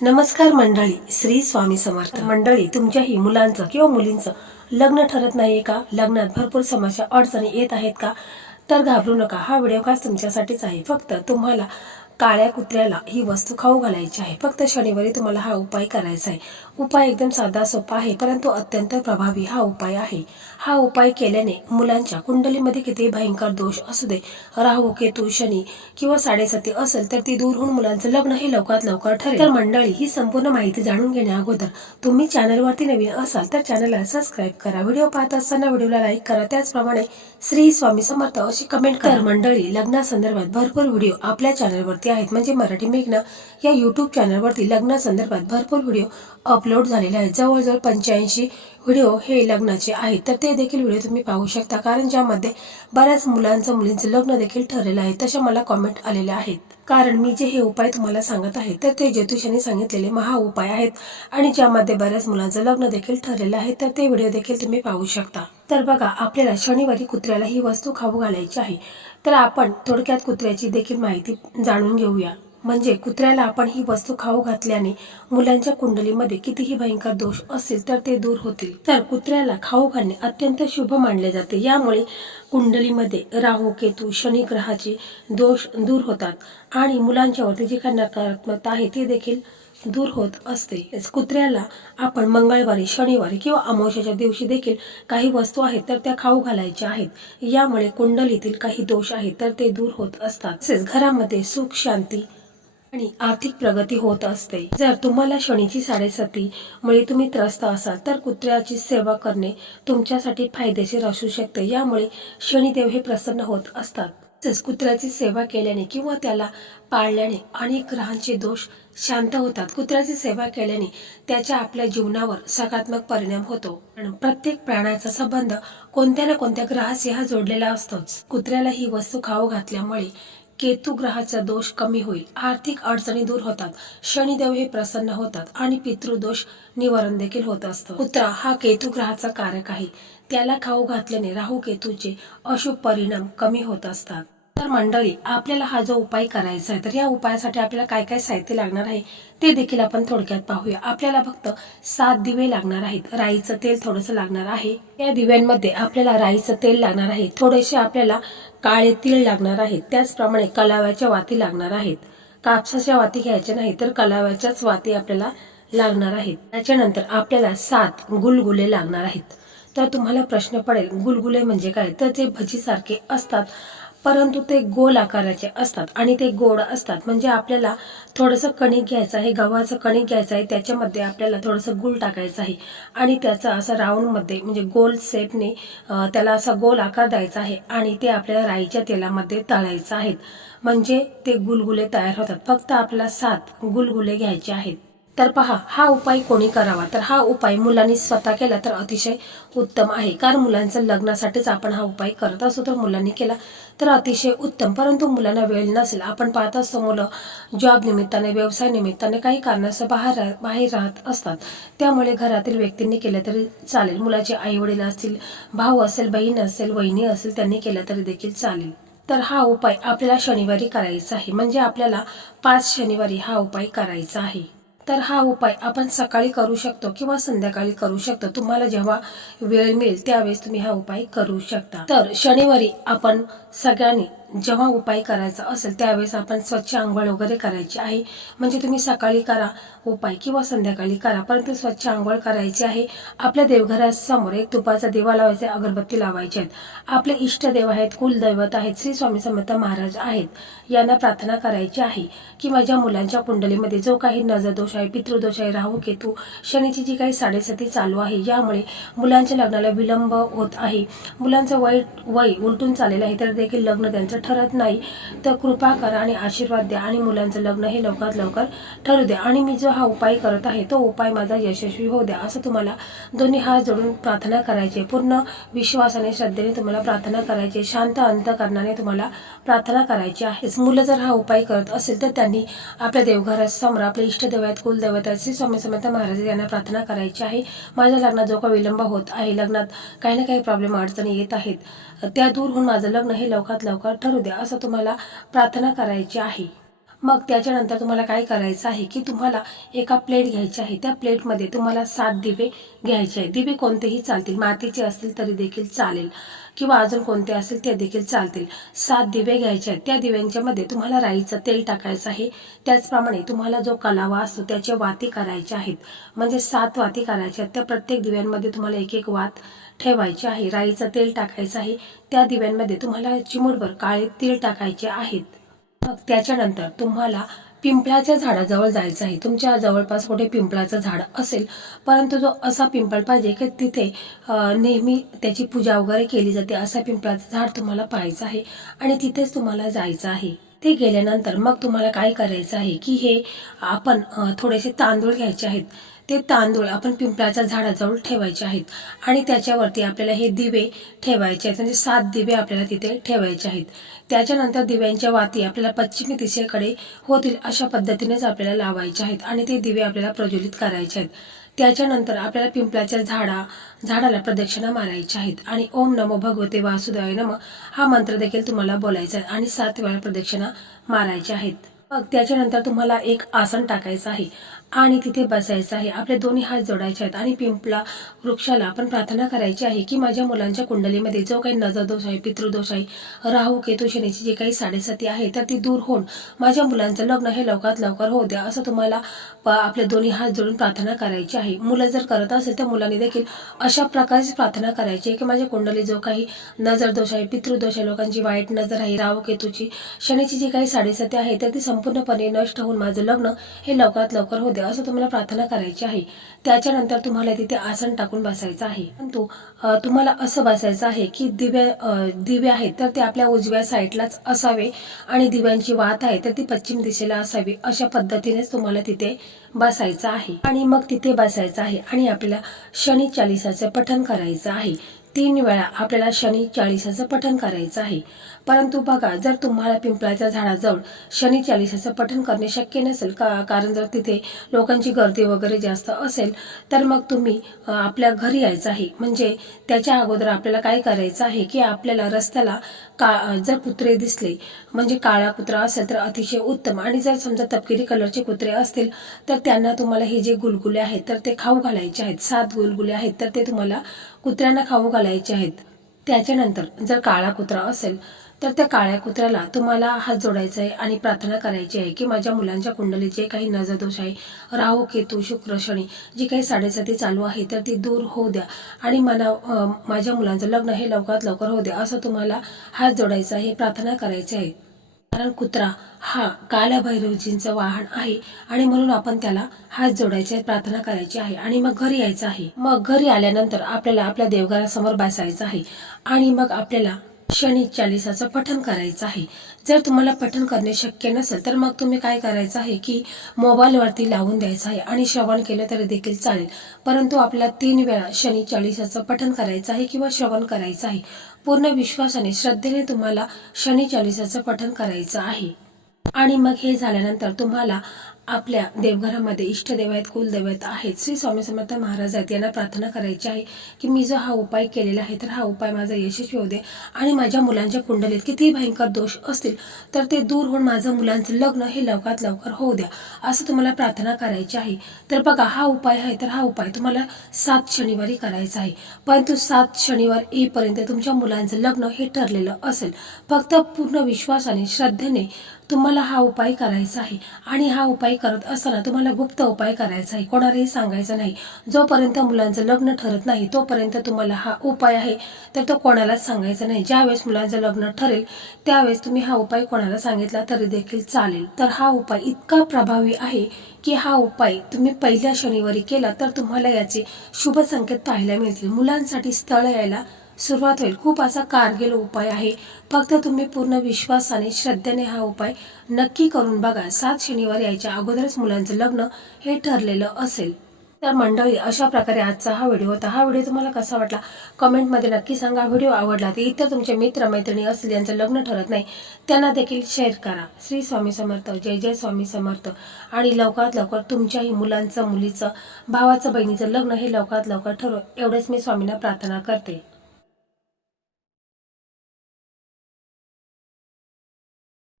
नमस्कार मंडळी, श्री स्वामी समर्थ मंडळी. तुमच्याही मुलांचं किंवा मुलींचं लग्न ठरत नाहीये का? लग्नात भरपूर समस्या अडचणी येत आहेत का? तर घाबरू नका, हा व्हिडिओ खास तुमच्यासाठीच आहे. फक्त तुम्हाला काळ्या कुत्र्याला ही वस्तू खाऊ घालायची आहे. फक्त शनिवारी तुम्हाला हा उपाय करायचा आहे. उपाय एकदम साधा सोपा आहे, परंतु अत्यंत प्रभावी हा उपाय आहे. हा उपाय केल्याने मुलांच्या कुंडलीमध्ये किती भयंकर दोष असू दे, राहू केतू शनी किंवा साडेसाती असेल तर ती दूर होऊन मुलांचं लग्न हे लवकरात लवकर ठरेल. तर मंडळी, ही संपूर्ण माहिती जाणून घेण्या अगोदर तुम्ही चॅनलवरती नवीन असाल तर चॅनलला सबस्क्राईब करा. व्हिडिओ पाहत असताना व्हिडिओला लाईक करा. त्याचप्रमाणे श्री स्वामी समर्थ अशी कमेंट करा. तर मंडळी, लग्नासंदर्भात भरपूर व्हिडिओ आपल्या चॅनलवरती आहेत. म्हणजे मराठी मेघना या युट्यूब चॅनलवरती लग्नासंदर्भात भरपूर व्हिडिओ अपलोड झालेले आहेत. जवळजवळ 85 व्हिडिओ हे लग्नाचे आहेत. तर ते देखील व्हिडिओ तुम्ही पाहू शकता, कारण ज्यामध्ये बऱ्याच मुलांचं मुलींचं लग्न देखील ठरलेलं आहे. तशा मला कॉमेंट आलेल्या आहेत. कारण मी जे हे उपाय तुम्हाला सांगत आहे तर ते ज्योतिषाने सांगितलेले महा उपाय आहेत आणि ज्यामध्ये बऱ्याच मुलांचं लग्न देखील ठरलेलं आहे. तर ते व्हिडिओ देखील तुम्ही पाहू शकता. तर बघा, आपल्याला शनिवारी कुत्र्याला ही वस्तू खाऊ घालायची आहे. तर आपण थोडक्यात कुत्र्याची देखील माहिती जाणून घेऊया. म्हणजे कुत्र्याला आपण ही वस्तू खाऊ घातल्याने मुलांच्या कुंडलीमध्ये कितीही भयंकर दोष असतील तर ते दूर होतील. तर कुत्र्याला खाऊ घालणे अत्यंत शुभ मानले जाते. यामुळे कुंडलीमध्ये राहू केतू शनी ग्रहाचे दोष दूर होतात आणि मुलांच्यावरती जी काही नकारात्मकता आहे ती देखील दूर होत असते. कुत्र्याला आपण मंगळवारी, शनिवारी किंवा अमावस्येच्या दिवशी देखील काही वस्तू आहेत तर त्या खाऊ घालायच्या आहेत. यामुळे कुंडलीतील काही दोष आहेत तर ते दूर होत असतात. तसेच घरामध्ये सुख, शांती आणि आर्थिक प्रगती होत असते. जर तुम्हाला शनीची साडेसाती मुळे तुम्ही त्रस्त असाल तर कुत्र्याची सेवा करणे तुमच्यासाठी फायदेशीर असू शकते. यामुळे शनिदेव हे प्रसन्न होत असतात. तसेच कुत्र्याची सेवा केल्याने किंवा त्याला पाळल्याने अनेक ग्रहांचे दोष शांत होतात. कुत्र्याची सेवा केल्याने त्याच्या आपल्या जीवनावर सकारात्मक परिणाम होतो. प्रत्येक प्राण्याचा संबंध कोणत्या ना कोणत्या ग्रहाशी हा जोडलेला असतोच. कुत्र्याला ही वस्तू खाऊ घातल्यामुळे केतू ग्रहाचा दोष कमी होईल, आर्थिक अडचणी दूर होतात, शनिदेव हे प्रसन्न होतात आणि पितृदोष निवारण देखील होत असतं. कुत्रा हा केतू ग्रहाचा कारक आहे. त्याला खाऊ घातल्याने राहू केतूचे अशुभ परिणाम कमी होत असतात. तर मंडळी, आपल्याला हा जो उपाय करायचा आहे तर या उपायासाठी आपल्याला काय काय साहित्य लागणार आहे ते देखील आपण थोडक्यात पाहूया. आपल्याला फक्त 7 दिवे लागणार आहेत. राईचं तेल थोडंसं लागणार आहे. या दिव्यांमध्ये आपल्याला राईचं तेल लागणार आहे. थोडेसे आपल्याला काळे तीळ लागणार आहेत. त्याचप्रमाणे कलाव्याच्या वाती लागणार आहेत. कापसाच्या वाती घ्यायच्या नाही तर कलाव्याच्याच वाती आपल्याला लागणार आहेत. त्याच्यानंतर आपल्याला 7 गुलगुले लागणार आहेत. तर तुम्हाला प्रश्न पडेल, गुलगुले म्हणजे काय? तर ते भजीसारखे असतात, परंतु ते गोल आकाराचे असतात आणि ते गोड असतात. म्हणजे आपल्याला थोडंसं कणिक घ्यायचं आहे, गव्हाचं कणिक घ्यायचं आहे, त्याच्यामध्ये आपल्याला थोडंसं गूळ टाकायचं आहे आणि त्याचा असं राऊंडमध्ये म्हणजे गोल शेपने त्याला असा गोल आकार द्यायचा आहे आणि ते आपल्याला राईच्या तेलामध्ये तळायचं आहे. म्हणजे ते गुलगुले तयार होतात. फक्त आपल्याला 7 गुलगुले घ्यायचे आहेत. तर पहा, हा उपाय कोणी करावा? तर हा उपाय मुलांनी स्वतः केला तर अतिशय उत्तम आहे. कारण मुलांच्या लग्नासाठीच आपण हा उपाय करत असतो, तर मुलांनी केला तर अतिशय उत्तम. परंतु मुलांना वेळ नसेल, आपण पाहत असतो मुलं जॉब निमित्ताने, व्यवसाय निमित्ताने काही कारणास्तव बाहेर राहत असतात. त्यामुळे घरातील व्यक्तींनी केलं तरी चालेल. मुलाचे आई वडील असतील, भाऊ असेल, बहीण असेल, वहिनी असेल, त्यांनी केलं तरी देखील चालेल. तर हा उपाय आपल्याला शनिवारी करायचा आहे. म्हणजे आपल्याला 5 शनिवारी हा उपाय करायचा आहे. तर हा उपाय आपण सकाळी करू शकतो किंवा संध्याकाळी करू शकतो. तुम्हाला जेव्हा वेळ मिळेल त्यावेळेस तुम्ही हा उपाय करू शकता. तर शनिवारी आपण सगळ्यांनी जेव्हा उपाय करायचा असेल त्यावेळेस आपण स्वच्छ आंघोळ वगैरे करायची आहे. म्हणजे तुम्ही सकाळी करा उपाय किंवा संध्याकाळी करा, परंतु स्वच्छ आंघोळ करायची आहे. आपल्या देवघरासमोर एक तुपाचा दिवा लावायचा, अगरबत्ती लावायची आहेत. आपले इष्टदेव आहेत, कुलदैवत आहेत, श्री स्वामी समर्थ महाराज आहेत, यांना प्रार्थना करायची आहे की माझ्या मुलांच्या कुंडलीमध्ये जो काही नजरदोष आहे, पितृदोष आहे, राहू केतू शनीची जी काही साडेसाती चालू आहे, यामुळे मुलांच्या लग्नाला विलंब होत आहे, मुलांचं वय उलटून चाललेलं आहे, तर देखील लग्न त्यांचं ठरत नाही, तर कृपा करा आणि आशीर्वाद द्या आणि मुलांचं लग्न हे लवकरात लवकर ठरू द्या आणि मी जो हा उपाय करत आहे तो उपाय माझा यशस्वी होऊ द्या, असं तुम्हाला दोन्ही हात जोडून प्रार्थना करायची. पूर्ण विश्वासाने, श्रद्धेने तुम्हाला प्रार्थना करायची. शांत अंतःकरणाने तुम्हाला प्रार्थना करायची आहे. मुलं जर हा उपाय करत असेल तर त्यांनी आपल्या देवघरासमोर आपले इष्टदेव आहेत, कुलदैवत आहेत, श्री स्वामी समर्थ महाराज यांना प्रार्थना करायची आहे. माझ्या लग्नात जो काही विलंब होत आहे, लग्नात काही ना काही प्रॉब्लेम अडचणी येत आहेत, त्या दूर होऊन माझं लग्न हे लवकरात लवकर ठरू द्या, असं तुम्हाला प्रार्थना करायची आहे. मग त्याच्यानंतर तुम्हाला काय करायचं आहे की तुम्हाला एका प्लेट घ्यायची आहे. त्या प्लेटमध्ये तुम्हाला 7 दिवे घ्यायचे आहे. दिवे कोणतेही चालतील, मातीचे असतील तरी देखील चालेल किंवा अजून कोणते असेल ते देखील चालतील. 7 दिवे घ्यायचे आहेत. त्या दिव्यांच्या मध्ये तुम्हाला राईचं तेल टाकायचं आहे. त्याचप्रमाणे तुम्हाला जो कलावा असतो त्याचे वाती करायचे आहेत. म्हणजे 7 वाती करायच्या आहेत. त्या प्रत्येक दिव्यांमध्ये तुम्हाला एक एक वात ठेवायची आहे. राईचं तेल टाकायचं आहे. त्या दिव्यांमध्ये तुम्हाला चिमूटभर काळे तीळ टाकायचे आहेत. मग त्याच्यानंतर तुम्हाला पिंपळाच्या झाडाजवळ जायचं आहे. तुमच्या जवळपास कुठे पिंपळाचं झाड असेल, परंतु जो असा पिंपळ पाहिजे की तिथे नेहमी त्याची पूजा वगैरे केली जाते, असा पिंपळाचं झाड तुम्हाला पाहायचं आहे आणि तिथेच तुम्हाला जायचं आहे. ते गेल्यानंतर मग तुम्हाला काय करायचं आहे की हे आपण थोडेसे तांदूळ घ्यायचे आहेत. ते तांदूळ आपण पिंपळाच्या झाडाजवळ ठेवायचे आहेत आणि त्याच्यावरती आपल्याला हे दिवे ठेवायचे आहेत. म्हणजे 7 दिवे आपल्याला तिथे ठेवायचे आहेत. त्याच्यानंतर दिव्यांच्या वाती आपल्याला पश्चिमी दिशेकडे होतील अशा पद्धतीनेच आपल्याला लावायचे आहेत आणि ते दिवे आपल्याला प्रज्वलित करायचे आहेत. त्याच्यानंतर आपल्याला पिंपळाच्या झाडाला प्रदक्षिणा मारायच्या आहेत आणि ओम नमो भगवते वासुदेवाय नमः हा मंत्र देखील तुम्हाला बोलायचा आहे आणि 7 वेळा प्रदक्षिणा मारायच्या आहेत. मग त्याच्यानंतर तुम्हाला एक आसन टाकायचं आहे आणि तिथे बसायचं आहे. आपले दोन्ही हात जोडायचे आहेत आणि पिंपळा वृक्षाला आपण प्रार्थना करायची आहे की माझ्या मुलांच्या कुंडलीमध्ये जो काही नजरदोष आहे, पितृदोष आहे, राहू केतू शनीची जी काही साडेसाती आहे तर ती दूर होऊन माझ्या मुलांचं लग्न हे लवकरात लवकर होऊ द्या, असं तुम्हाला आपले दोन्ही हात जोडून प्रार्थना करायची आहे. मुलं जर करत असेल तर मुलांनी देखील अशा प्रकारची प्रार्थना करायची आहे की माझ्या कुंडली जो काही नजरदोष आहे, पितृदोष आहे, लोकांची वाईट नजर आहे, राहू केतूची शनीची जी काही साडेसाती आहे तर ती संपूर्णपणे नष्ट होऊन माझं लग्न हे लवकरात लवकर होऊ द्या, असं तुम्हाला प्रार्थना करायची आहे. त्याच्यानंतर तुम्हाला तिथे आसन टाकून बसायचं आहे. परंतु तुम्हाला असं बसायचं आहे की दिवे आहेत तर ते आपल्या उजव्या साईडलाच असावे आणि दिव्यांची वात आहे तर ती पश्चिम दिशेला असावी, अशा पद्धतीनेच तुम्हाला तिथे बसायचं आहे. आणि मग तिथे बसायचं आहे आणि आपल्याला शनी चालीसाचं पठण करायचं आहे. 3 वेळा आपल्याला शनी चालीसाचं पठण करायचं आहे. परंतु बघा, जर तुम्हाला पिंपळाच्या झाडाजवळ शनी चालीसाचं पठण करणे शक्य नसेल कारण जर तिथे लोकांची गर्दी वगैरे जास्त असेल तर मग तुम्ही आपल्या घरी यायचं आहे. म्हणजे त्याच्या अगोदर आपल्याला काय करायचं आहे की आपल्याला रस्त्याला जर कुत्रे दिसले, म्हणजे काळा कुत्रा असेल तर अतिशय उत्तम, आणि जर समजा तपकिरी कलरचे कुत्रे असतील तर त्यांना तुम्हाला हे जे गुलगुले आहेत तर ते खाऊ घालायचे आहेत. 7 गुलगुले आहेत तर ते तुम्हाला कुत्र्यांना खाऊ घालायचे आहेत. त्याच्यानंतर जर काळा कुत्रा असेल तर त्या काळ्या कुत्र्याला तुम्हाला हात जोडायचा आहे आणि प्रार्थना करायची आहे की माझ्या मुलांच्या कुंडलीत जे काही नजरदोष आहे, राहू केतू शुक्र शनी जी काही साडेसाती चालू आहे तर ती दूर होऊ द्या आणि माझ्या मुलांचं लग्न हे लवकरात लवकर होऊ द्या, असं तुम्हाला हात जोडायचा आहे, प्रार्थना करायची आहे. कारण कुत्रा हा कालभैरवजींचं वाहन आहे आणि म्हणून आपण त्याला हात जोडायचे, प्रार्थना करायची आहे आणि मग घरी यायचं आहे. मग घरी आल्यानंतर आपल्याला आपल्या देवघरासमोर बसायचं आहे आणि मग आपल्याला शनी चालीसाचं पठण करायचं आहे. जर तुम्हाला पठण करणे शक्य नसेल तर मग तुम्ही काय करायचं आहे की मोबाईलवरती लावून द्यायचं आहे आणि श्रवण केलं तरी देखील चालेल. परंतु आपल्याला 3 वेळा शनी चालीसाचं पठण करायचं आहे किंवा श्रवण करायचं आहे. पूर्ण विश्वासाने श्रद्धेने तुम्हाला शनी चालीसाचं पठण करायचं आहे. आणि मग हे झाल्यानंतर तुम्हाला आपल्या देवघरामध्ये इष्टदेव आहेत, कुलदैवत आहेत, श्री स्वामी समर्थ महाराज आहेत, यांना प्रार्थना करायची आहे की मी जो हा उपाय केलेला आहे तर हा उपाय माझा यशस्वी होऊ दे आणि माझ्या मुलांच्या कुंडलीत कितीही भयंकर दोष असतील तर ते दूर होऊन माझं मुलांचं लग्न हे लवकरात लवकर होऊ द्या, असं तुम्हाला प्रार्थना करायची आहे. तर बघा, हा उपाय आहे तर हा उपाय तुम्हाला 7 शनिवारी करायचा आहे. परंतु 7 शनिवार येईपर्यंत तुमच्या मुलांचं लग्न हे ठरलेलं असेल. फक्त पूर्ण विश्वासाने श्रद्धेने तुम्हाला हा उपाय करायचा आहे आणि हा उपाय करत असताना तुम्हाला गुप्त उपाय करायचा आहे, कोणालाही सांगायचं नाही. जोपर्यंत मुलांचं लग्न ठरत नाही तोपर्यंत तुम्हाला हा उपाय आहे तर तो कोणालाच सांगायचा नाही. ज्यावेळेस मुलांचं लग्न ठरेल त्यावेळेस तुम्ही हा उपाय कोणाला सांगितला तरी देखील चालेल. तर हा उपाय इतका प्रभावी आहे की हा उपाय तुम्ही पहिल्या शनिवारी केला तर तुम्हाला याचे शुभ संकेत पाहायला मिळतील. मुलांसाठी स्थळ यायला सुरुवात होईल. खूप असा कारगर उपाय आहे. फक्त तुम्ही पूर्ण विश्वासाने श्रद्धेने हा उपाय नक्की करून बघा. 7 शनिवार यायच्या अगोदरच मुलांचं लग्न हे ठरलेलं असेल. तर मंडळी, अशा प्रकारे आजचा हा व्हिडिओ होता. हा व्हिडिओ तुम्हाला कसा वाटला कमेंटमध्ये नक्की सांगा. व्हिडिओ आवडला तर इतर तुमचे मित्र मैत्रिणी असतील ज्यांचं लग्न ठरत नाही त्यांना देखील शेअर करा. श्री स्वामी समर्थ. जय जय स्वामी समर्थ. आणि लवकरात लवकर तुमच्याही मुलांचं, मुलीचं, भावाचं, बहिणीचं लग्न हे लवकरात लवकर ठरो, एवढेच मी स्वामींना प्रार्थना करते.